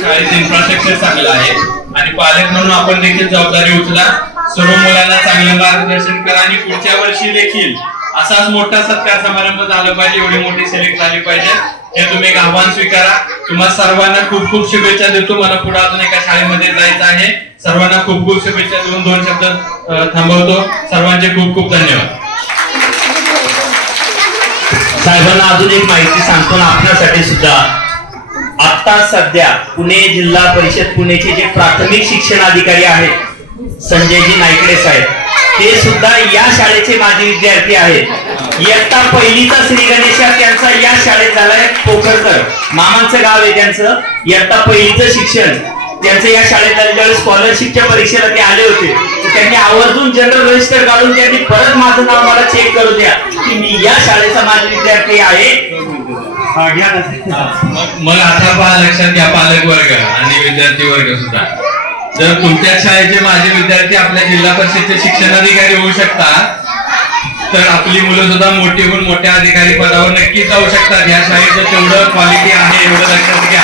शाळेचं इन्फ्रास्ट्रक्चर चांगलं आहे आणि पालक म्हणून आपण देखील जबाबदारी उचला. सर्व मुलांना चांगलं मार्गदर्शन करा आणि पुढच्या वर्षी देखील असाच मोठा सत्कार समारंभ झाला पाहिजे, एवढी मोठी सिलेक्ट झाली पाहिजे. हे तुम्ही एक आव्हान स्वीकारा. तुम्हाला सर्वांना खूप खूप शुभेच्छा देतो. मला पुढे अजून एका शाळेमध्ये जायचं आहे. सर्वांना खूप खूप शुभेच्छा देऊन 2 शब्द थांबवतो. सर्वांचे खूप खूप धन्यवाद. साहेबांना अजून एक माहिती सांगतो ना आपल्यासाठी सुद्धा. आता सध्या पुणे जिल्हा परिषद पुणेचे जे प्राथमिक शिक्षण अधिकारी आहेत संजयजी नायकडे साहेब, ते सुद्धा या शाळेचे माजी विद्यार्थी आहेत. इयत्ता पहिलीचा श्री गणेशा त्यांचा या शाळेत झालाय. पोखरकर मामांचं गाव आहे त्यांचं. इयत्ता पहिलीचं शिक्षण त्यांचं या शाळेत झालं. ज्यावेळेस स्कॉलरशिपच्या परीक्षेला ते आले होते त्यांनी आवर्जून जनरल रजिस्टर काढून त्यांनी परत माझं नाव मला चेक करू द्या की मी या शाळेचा माजी विद्यार्थी आहे. मग आता लक्षात घ्या पालक वर्ग आणि विद्यार्थी वर्ग सुद्धा, जर तुमच्या शाळेचे माझे विद्यार्थी आपल्या जिल्हा परिषदचे शिक्षणाधिकारी होऊ शकतात तर आपली मुलं सुद्धा मोठी होऊन मोठ्या अधिकारी पदावर नक्कीच जाऊ शकतात. या शाळेचं तेवढं क्वालिटी आहे, एवढं लक्षात घ्या.